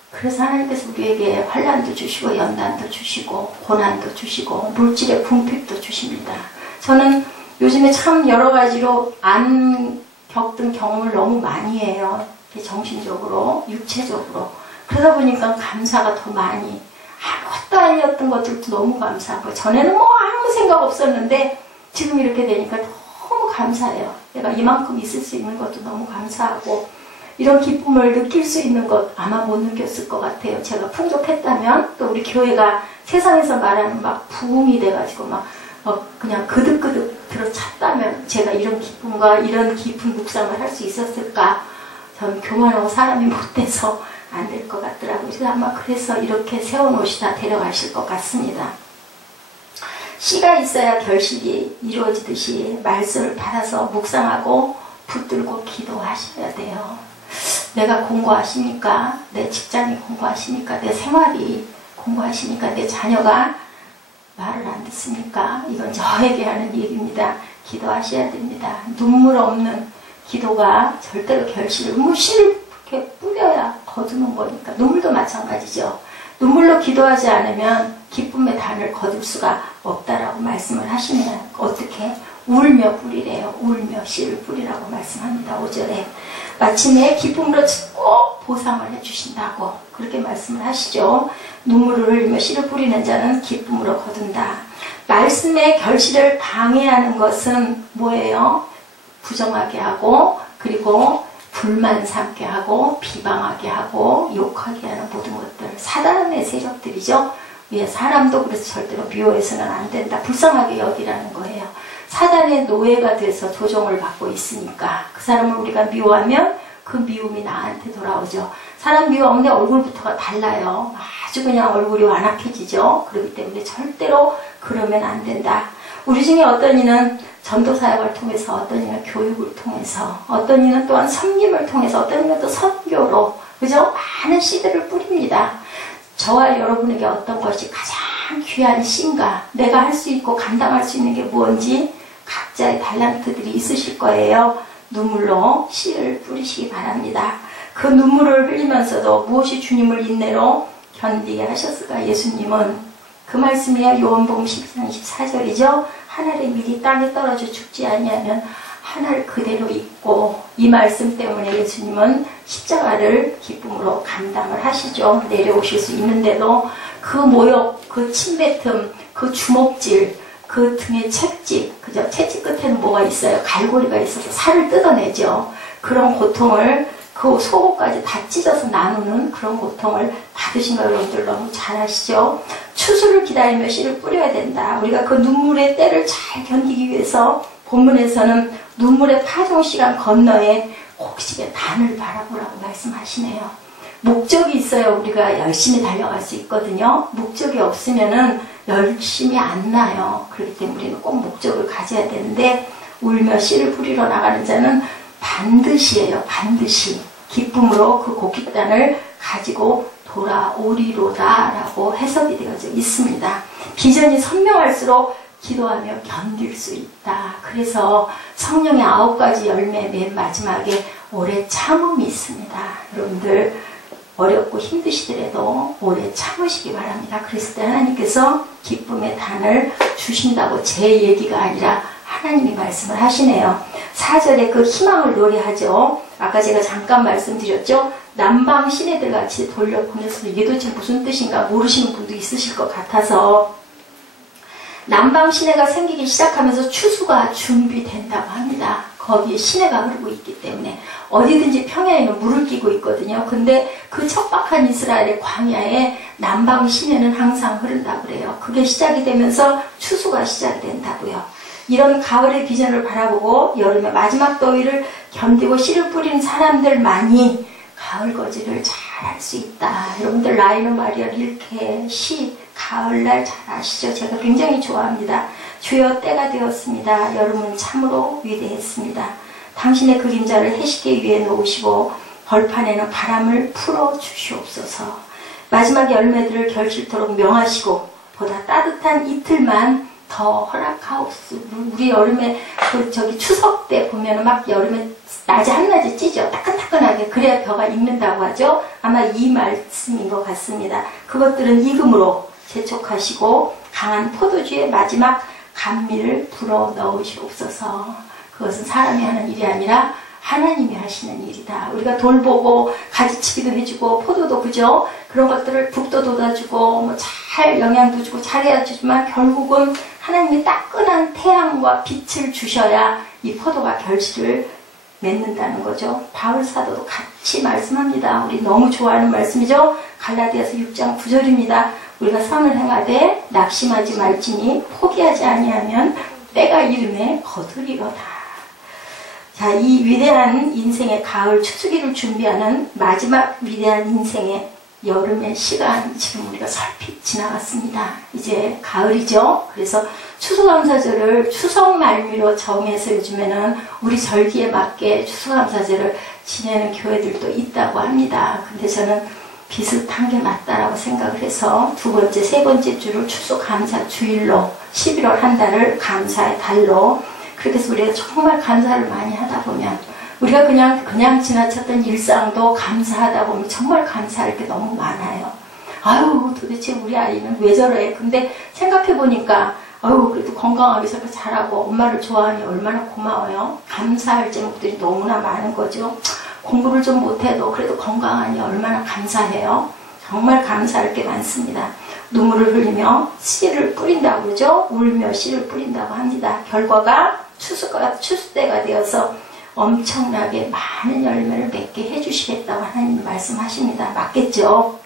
그래서 하나님께서 우리에게 환난도 주시고 연단도 주시고 고난도 주시고 물질의 궁핍도 주십니다. 저는 요즘에 참 여러 가지로 안 겪던 경험을 너무 많이 해요. 정신적으로, 육체적으로. 그러다 보니까 감사가 더 많이, 아무것도 아니었던 것들도 너무 감사하고, 전에는 뭐 아무 생각 없었는데 지금 이렇게 되니까 너무 감사해요. 내가 이만큼 있을 수 있는 것도 너무 감사하고, 이런 기쁨을 느낄 수 있는 것 아마 못 느꼈을 것 같아요. 제가 풍족했다면, 또 우리 교회가 세상에서 말하는 막 부흥이 돼가지고 막 그냥 그득그득 들어찼다면 제가 이런 기쁨과 이런 깊은 묵상을 할 수 있었을까? 전 교만하고 사람이 못돼서 안 될 것 같더라고요. 그래서 아마 그래서 이렇게 세워놓으시다 데려가실 것 같습니다. 씨가 있어야 결실이 이루어지듯이 말씀을 받아서 묵상하고 붙들고 기도하셔야 돼요. 내가 공부하시니까, 내 직장이 공부하시니까, 내 생활이 공부하시니까, 내 자녀가 말을 안 듣습니까? 이건 저에게 하는 얘기입니다. 기도하셔야 됩니다. 눈물 없는 기도가 절대로 결실을, 씨를 이렇게 뿌려야 거두는 거니까. 눈물도 마찬가지죠. 눈물로 기도하지 않으면 기쁨의 단을 거둘 수가 없다라고 말씀을 하시면 어떻게? 울며 뿌리래요. 울며 씨를 뿌리라고 말씀합니다. 5절에. 마침내 기쁨으로 꼭 보상을 해주신다고 그렇게 말씀을 하시죠. 눈물을 흘리며 씨를 뿌리는 자는 기쁨으로 거둔다. 말씀의 결실을 방해하는 것은 뭐예요? 부정하게 하고 그리고 불만 삼게 하고 비방하게 하고 욕하게 하는 모든 것들. 사단의 세력들이죠. 사람도 그래서 절대로 미워해서는 안 된다. 불쌍하게 여기라는 거예요. 사단의 노예가 돼서 조종을 받고 있으니까 그 사람을 우리가 미워하면 그 미움이 나한테 돌아오죠. 사람 미워하면 얼굴부터가 달라요. 아주 그냥 얼굴이 완악해지죠. 그렇기 때문에 절대로 그러면 안 된다. 우리 중에 어떤 이는 전도사역을 통해서, 어떤 이는 교육을 통해서, 어떤 이는 또한 섬김을 통해서, 어떤 이는 또 선교로, 그죠? 많은 씨들을 뿌립니다. 저와 여러분에게 어떤 것이 가장 귀한 씨인가, 내가 할 수 있고 감당할 수 있는 게 뭔지 각자의 달란트들이 있으실 거예요. 눈물로 씨를 뿌리시기 바랍니다. 그 눈물을 흘리면서도 무엇이 주님을 인내로 견디게 하셨을까? 예수님은 그 말씀이야. 요한복음 10장 24절이죠. 하늘의 밀이 땅에 떨어져 죽지 아니하면 하늘 그대로 있고, 이 말씀 때문에 예수님은 십자가를 기쁨으로 감당을 하시죠. 내려오실 수 있는데도 그 모욕, 그 침뱉음, 그 주먹질, 그 등의 채찍, 그죠? 채찍 끝에는 뭐가 있어요? 갈고리가 있어서 살을 뜯어내죠. 그런 고통을 그 속옷까지 다 찢어서 나누는 그런 고통을 받으신 거 여러분들 너무 잘 아시죠? 추수를 기다리며 씨를 뿌려야 된다. 우리가 그 눈물의 때를 잘 견디기 위해서 본문에서는 눈물의 파종 시간 건너에 곡식의 단을 바라보라고 말씀하시네요. 목적이 있어야 우리가 열심히 달려갈 수 있거든요. 목적이 없으면은 열심히 안 나요. 그렇기 때문에 우리는 꼭 목적을 가져야 되는데, 울며 씨를 뿌리러 나가는 자는 반드시예요. 반드시 기쁨으로 그 곡식단을 가지고 돌아오리로다 라고 해석이 되어져 있습니다. 비전이 선명할수록 기도하며 견딜 수 있다. 그래서 성령의 9가지 열매 맨 마지막에 오래 참음이 있습니다. 여러분들 어렵고 힘드시더라도 오래 참으시기 바랍니다. 그랬을 때 하나님께서 기쁨의 단을 주신다고 제 얘기가 아니라 하나님이 말씀을 하시네요. 4절에 그 희망을 노래하죠. 아까 제가 잠깐 말씀드렸죠. 남방 시내들 같이 돌려보내서 이게 도대체 무슨 뜻인가 모르시는 분도 있으실 것 같아서, 남방 시내가 생기기 시작하면서 추수가 준비된다고 합니다. 거기에 시내가 흐르고 있기 때문에 어디든지 평야에는 물을 끼고 있거든요. 근데 그 척박한 이스라엘의 광야에 남방 시내는 항상 흐른다고 그래요. 그게 시작이 되면서 추수가 시작이 된다고요. 이런 가을의 비전을 바라보고 여름의 마지막 더위를 견디고 씨를 뿌리는 사람들만이 가을 거지를 잘 할 수 있다. 여러분들 라이노 마리아 릴케 시 가을날 잘 아시죠? 제가 굉장히 좋아합니다. 주여 때가 되었습니다. 여름은 참으로 위대했습니다. 당신의 그림자를 해시계 위에 놓으시고 벌판에는 바람을 풀어 주시옵소서. 마지막 열매들을 결실토록 명하시고 보다 따뜻한 이틀만 더 허락하옵소. 우리 여름에 추석 때 보면은 막 여름에 낮에 한낮에 찌죠. 따끈따끈하게. 그래야 벼가 익는다고 하죠. 아마 이 말씀인 것 같습니다. 그것들은 익음으로 재촉하시고 강한 포도주의 마지막 감미를 불어 넣으시옵소서. 그것은 사람이 하는 일이 아니라 하나님이 하시는 일이다. 우리가 돌보고 가지치기도 해주고 포도도 그죠? 그런 것들을 북도 돋아주고 뭐 잘 영양도 주고 잘해야 주지만 결국은 하나님이 따끈한 태양과 빛을 주셔야 이 포도가 결실을 맺는다는 거죠. 바울 사도도 같이 말씀합니다. 우리 너무 좋아하는 말씀이죠. 갈라디아서 6장 9절입니다. 우리가 선을 행하되 낙심하지 말지니 포기하지 아니하면 때가 이름에 거두리로다. 자, 이 위대한 인생의 가을 추수기를 준비하는 마지막 위대한 인생의 여름의 시간 지금 우리가 살피 지나갔습니다. 이제 가을이죠. 그래서 추수감사절을 추석 말미로 정해서 요즘에는 우리 절기에 맞게 추수감사절을 지내는 교회들도 있다고 합니다. 근데 저는 비슷한 게 맞다라고 생각을 해서 두 번째, 세 번째 주를 추수감사 주일로 11월 한 달을 감사의 달로, 그렇게 해서 우리가 정말 감사를 많이 하다 보면 우리가 그냥 지나쳤던 일상도 감사하다 보면 정말 감사할 게 너무 많아요. 아유, 도대체 우리 아이는 왜 저래? 근데 생각해보니까 아유, 그래도 건강하게 저렇게 잘하고 엄마를 좋아하니 얼마나 고마워요. 감사할 제목들이 너무나 많은 거죠. 공부를 좀 못해도 그래도 건강하니 얼마나 감사해요. 정말 감사할 게 많습니다. 눈물을 흘리며 씨를 뿌린다고 그러죠. 울며 씨를 뿌린다고 합니다. 결과가 추수때가 되어서 엄청나게 많은 열매를 맺게 해주시겠다고 하나님 말씀하십니다. 맞겠죠?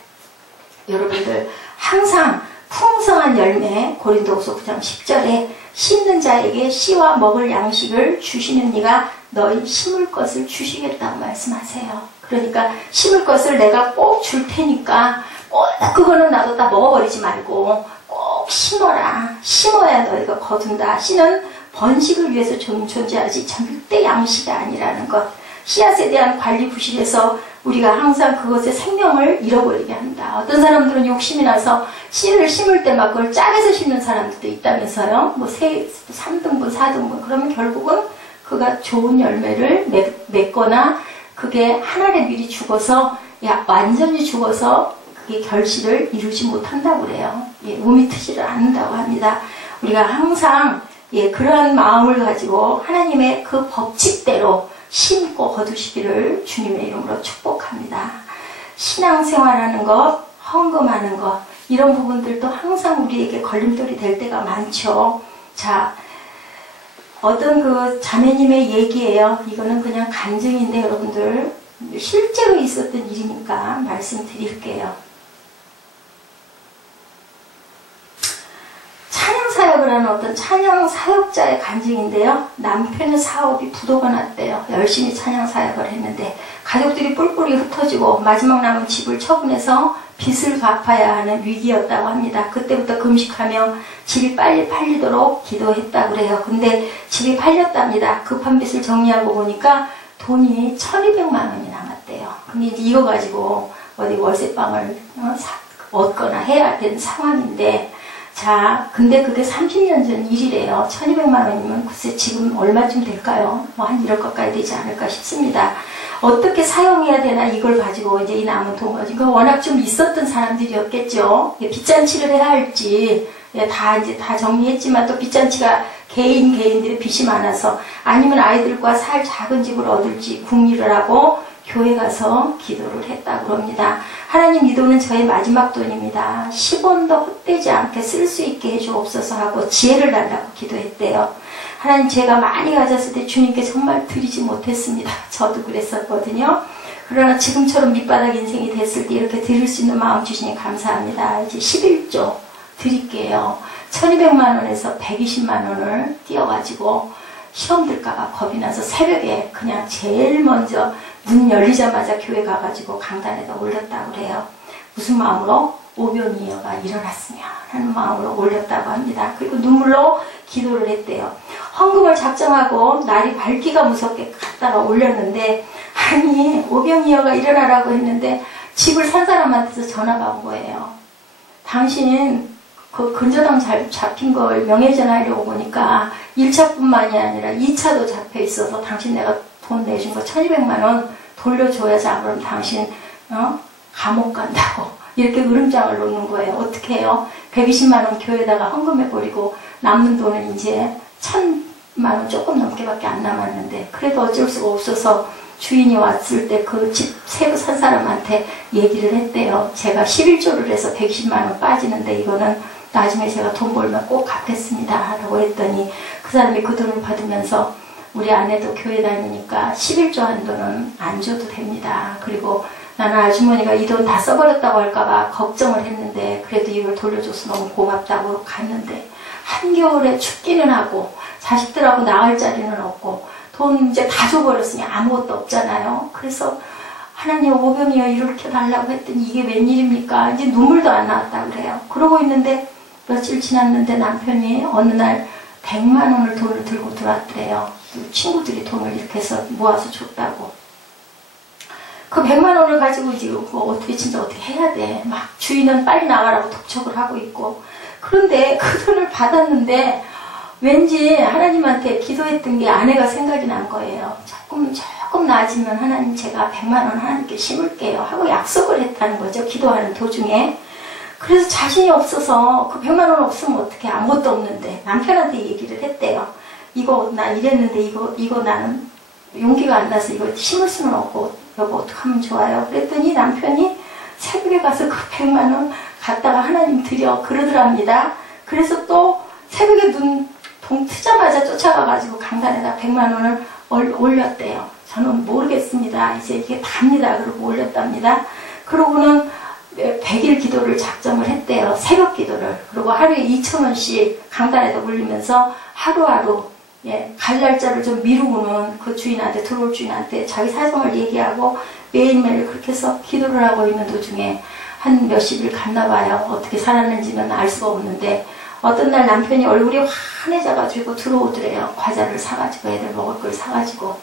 여러분들 항상 풍성한 열매, 고린도후서 9장 10절에 심는 자에게 씨와 먹을 양식을 주시는 이가 너희 심을 것을 주시겠다고 말씀하세요. 그러니까 심을 것을 내가 꼭 줄 테니까 꼭 그거는 나도 다 먹어버리지 말고 꼭 심어라. 심어야 너희가 거둔다. 씨는 번식을 위해서 존재하지 절대 양식이 아니라는 것. 씨앗에 대한 관리 부실에서 우리가 항상 그것의 생명을 잃어버리게 한다. 어떤 사람들은 욕심이 나서 씨를 심을 때 막 그걸 짜게서 심는 사람들도 있다면서요. 뭐 3등분, 4등분. 그러면 결국은 그가 좋은 열매를 맺거나 그게 한 알에 미리 죽어서 완전히 죽어서 그게 결실을 이루지 못한다고 그래요. 몸이 트지를 않는다고 합니다. 우리가 항상 그러한 마음을 가지고 하나님의 그 법칙대로 심고 거두시기를 주님의 이름으로 축복합니다. 신앙생활하는 것, 헌금하는 것, 이런 부분들도 항상 우리에게 걸림돌이 될 때가 많죠. 자, 어떤 그 자매님의 얘기예요. 이거는 그냥 간증인데 여러분들 실제로 있었던 일이니까 말씀드릴게요. 사역을 하는 어떤 찬양 사역자의 간증인데요. 남편의 사업이 부도가 났대요. 열심히 찬양 사역을 했는데 가족들이 뿔뿔이 흩어지고 마지막 남은 집을 처분해서 빚을 갚아야 하는 위기였다고 합니다. 그때부터 금식하며 집이 빨리 팔리도록 기도했다고 그래요. 근데 집이 팔렸답니다. 급한 빚을 정리하고 보니까 돈이 1200만 원이 남았대요. 근데 이제 이거 가지고 어디 월세방을 얻거나 해야 되는 상황인데, 자, 근데 그게 30년 전 일이래요. 1200만 원이면 글쎄 지금 얼마쯤 될까요? 뭐 한 1억 가까이 되지 않을까 싶습니다. 어떻게 사용해야 되나 이걸 가지고 이제 이 남은 돈 가지고 워낙 좀 있었던 사람들이었겠죠. 빚잔치를 해야 할지 이제 다 정리했지만 또 빚잔치가 개인들의 빚이 많아서 아니면 아이들과 살 작은 집을 얻을지 궁리를 하고 교회 가서 기도를 했다고 합니다. 하나님, 이 돈은 저의 마지막 돈입니다. 10원도 헛되지 않게 쓸 수 있게 해주옵소서 하고 지혜를 달라고 기도했대요. 하나님, 제가 많이 가졌을 때 주님께 정말 드리지 못했습니다. 저도 그랬었거든요. 그러나 지금처럼 밑바닥 인생이 됐을 때 이렇게 드릴 수 있는 마음 주시니 감사합니다. 이제 11조 드릴게요. 1200만 원에서 120만 원을 띄어가지고 시험 들까봐 겁이 나서 새벽에 그냥 제일 먼저 문 열리자마자 교회 가가지고 강단에다 올렸다고 그래요. 무슨 마음으로? 오병이어가 일어났으면 하는 마음으로 올렸다고 합니다. 그리고 눈물로 기도를 했대요. 헌금을 작정하고 날이 밝기가 무섭게 갖다가 올렸는데, 아니 오병이어가 일어나라고 했는데 집을 산 사람한테서 전화가 온 거예요. 당신 그 근저당 잡힌 걸 명예전화하려고 보니까 1차뿐만이 아니라 2차도 잡혀 있어서 당신 내가 돈 내준 거 1200만 원 돌려줘야지, 안 그러면 당신 감옥 간다고 이렇게 으름장을 놓는 거예요. 어떻게 해요? 120만 원 교회에다가 헌금해버리고 남는 돈은 이제 1000만 원 조금 넘게밖에 안 남았는데, 그래도 어쩔 수가 없어서 주인이 왔을 때 그 집 새로 산 사람한테 얘기를 했대요. 제가 11조를 해서 120만 원 빠지는데 이거는 나중에 제가 돈 벌면 꼭 갚겠습니다 라고 했더니 그 사람이 그 돈을 받으면서 우리 아내도 교회 다니니까 11조 한도는 안 줘도 됩니다. 그리고 나는 아주머니가 이 돈 다 써버렸다고 할까봐 걱정을 했는데 그래도 이걸 돌려줘서 너무 고맙다고 갔는데, 한겨울에 춥기는 하고 자식들하고 나갈 자리는 없고 돈 이제 다 줘버렸으니 아무것도 없잖아요. 그래서 하나님, 오병이어 이렇게 달라고 했더니 이게 웬일입니까? 이제 눈물도 안 나왔다 그래요. 그러고 있는데 며칠 지났는데 남편이 어느 날 100만 원을 돈을 들고 들어왔더래요. 친구들이 돈을 이렇게 해서 모아서 줬다고. 그 100만 원을 가지고 이제 어떻게 진짜 어떻게 해야 돼. 막 주인은 빨리 나가라고 독촉을 하고 있고. 그런데 그 돈을 받았는데 왠지 하나님한테 기도했던 게 아내가 생각이 난 거예요. 조금 나아지면 하나님, 제가 100만 원 하나님께 심을게요 하고 약속을 했다는 거죠. 기도하는 도중에. 그래서 자신이 없어서 그 100만 원 없으면 어떻게, 아무것도 없는데 남편한테 얘기를 했대요. 이거 나 이랬는데 이거 나는 용기가 안 나서 이거 심을 수는 없고 여보 어떻게 하면 좋아요? 그랬더니 남편이 새벽에 가서 그 100만 원 갖다가 하나님 드려 그러더랍니다. 그래서 또 새벽에 동 트자마자 쫓아가가지고 강단에다 100만 원을 올렸대요. 저는 모르겠습니다. 이제 이게 답니다. 그러고 올렸답니다. 그러고는 100일 기도를 작정을 했대요. 새벽 기도를. 그리고 하루에 2,000원씩 강단에다 올리면서 하루하루 갈 날짜를 좀 미루고는 그 주인한테, 들어올 주인한테 자기 사정을 얘기하고 매일매일 그렇게 해서 기도를 하고 있는 도중에 한 몇십일 갔나 봐요. 어떻게 살았는지는 알 수가 없는데 어떤 날 남편이 얼굴이 환해져가지고 들어오더래요. 과자를 사가지고 애들 먹을 걸 사가지고.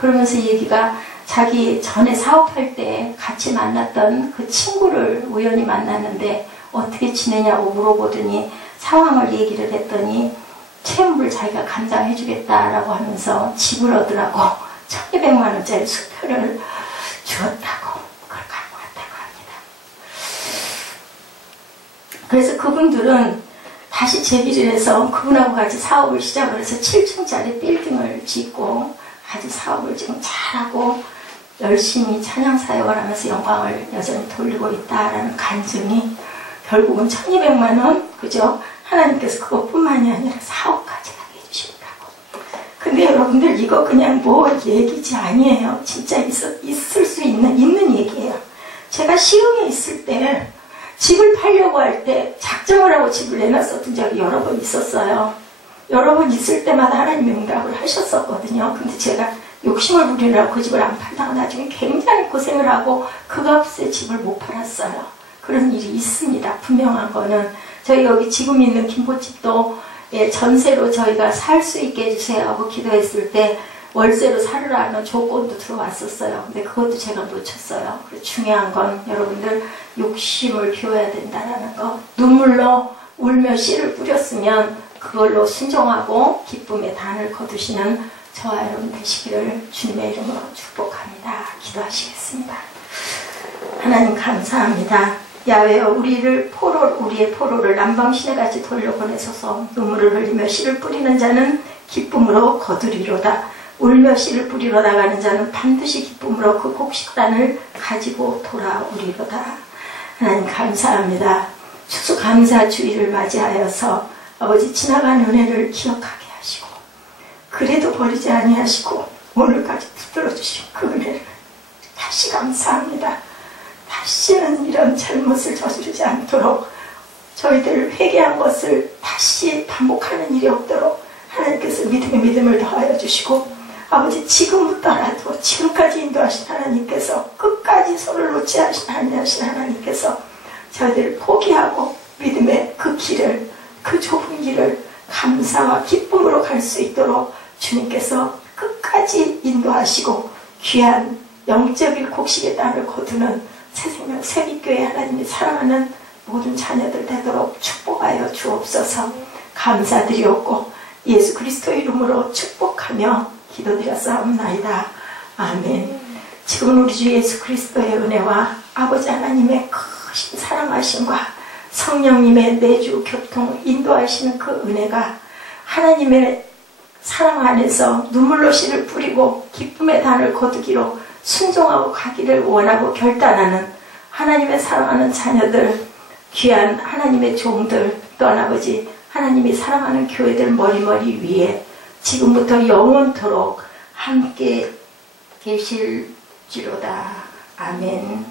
그러면서 얘기가 자기 전에 사업할 때 같이 만났던 그 친구를 우연히 만났는데 어떻게 지내냐고 물어보더니 상황을 얘기를 했더니 채무를 자기가 감당해주겠다라고 하면서 집을 얻으라고 1200만 원짜리 수표를 주었다고 그걸 갖고 왔다고 합니다. 그래서 그분들은 다시 재기를 해서 그분하고 같이 사업을 시작을 해서 7층짜리 빌딩을 짓고 아주 사업을 지금 잘하고 열심히 찬양 사역을 하면서 영광을 여전히 돌리고 있다라는 간증이 결국은 1200만 원, 그죠? 하나님께서 그것뿐만이 아니라 사업까지 하게 해주시더라고. 근데 여러분들 이거 그냥 뭐 얘기지 아니에요. 진짜 있을 수 있는 얘기예요. 제가 시흥에 있을 때 집을 팔려고 할 때 작정을 하고 집을 내놨었던 적이 여러 번 있었어요. 여러 번 있을 때마다 하나님이 응답을 하셨었거든요. 근데 제가 욕심을 부리느라 그 집을 안 팔다가 나중에 굉장히 고생을 하고 그 값에 집을 못 팔았어요. 그런 일이 있습니다. 분명한 거는 저희 여기 지금 있는 김포집도 전세로 저희가 살 수 있게 해주세요 하고 기도했을 때 월세로 살으라는 조건도 들어왔었어요. 근데 그것도 제가 놓쳤어요. 그래서 중요한 건 여러분들 욕심을 비워야 된다는 거. 눈물로 울며 씨를 뿌렸으면 그걸로 순종하고 기쁨의 단을 거두시는 저와 여러분 되시기를 주님의 이름으로 축복합니다. 기도하시겠습니다. 하나님 감사합니다. 야훼여 우리의 포로를 남방 시내같이 돌려보내소서. 눈물을 흘리며 씨를 뿌리는 자는 기쁨으로 거두리로다. 울며 씨를 뿌리러 나가는 자는 반드시 기쁨으로 그 곡식단을 가지고 돌아오리로다. 하나님 감사합니다. 추수감사주의를 맞이하여서 아버지 지나간 은혜를 기억하게 하시고 그래도 버리지 아니하시고 오늘까지 붙들어주신 그 은혜를 다시 감사합니다. 다시는 이런 잘못을 저지르지 않도록 저희들 회개한 것을 다시 반복하는 일이 없도록 하나님께서 믿음의 믿음을 더하여 주시고 아버지 지금부터라도 지금까지 인도하신 하나님께서 끝까지 손을 놓지 아니하신 하나님께서 저희들을 포기하고 믿음의 그 길을 그 좁은 길을 감사와 기쁨으로 갈 수 있도록 주님께서 끝까지 인도하시고 귀한 영적인 곡식의 땅을 거두는 새생명 새빛교회 하나님이 사랑하는 모든 자녀들 되도록 축복하여 주옵소서. 감사드리옵고 예수 그리스도 이름으로 축복하며 기도드렸사옵나이다. 아멘. 지금 우리 주 예수 그리스도의 은혜와 아버지 하나님의 크신 사랑하심과 성령님의 내주 교통 인도하시는 그 은혜가 하나님의 사랑 안에서 눈물로 씨를 뿌리고 기쁨의 단을 거두기로 순종하고 가기를 원하고 결단하는 하나님의 사랑하는 자녀들, 귀한 하나님의 종들, 또한 아버지 하나님이 사랑하는 교회들 머리머리 위에 지금부터 영원토록 함께 계실지로다. 아멘.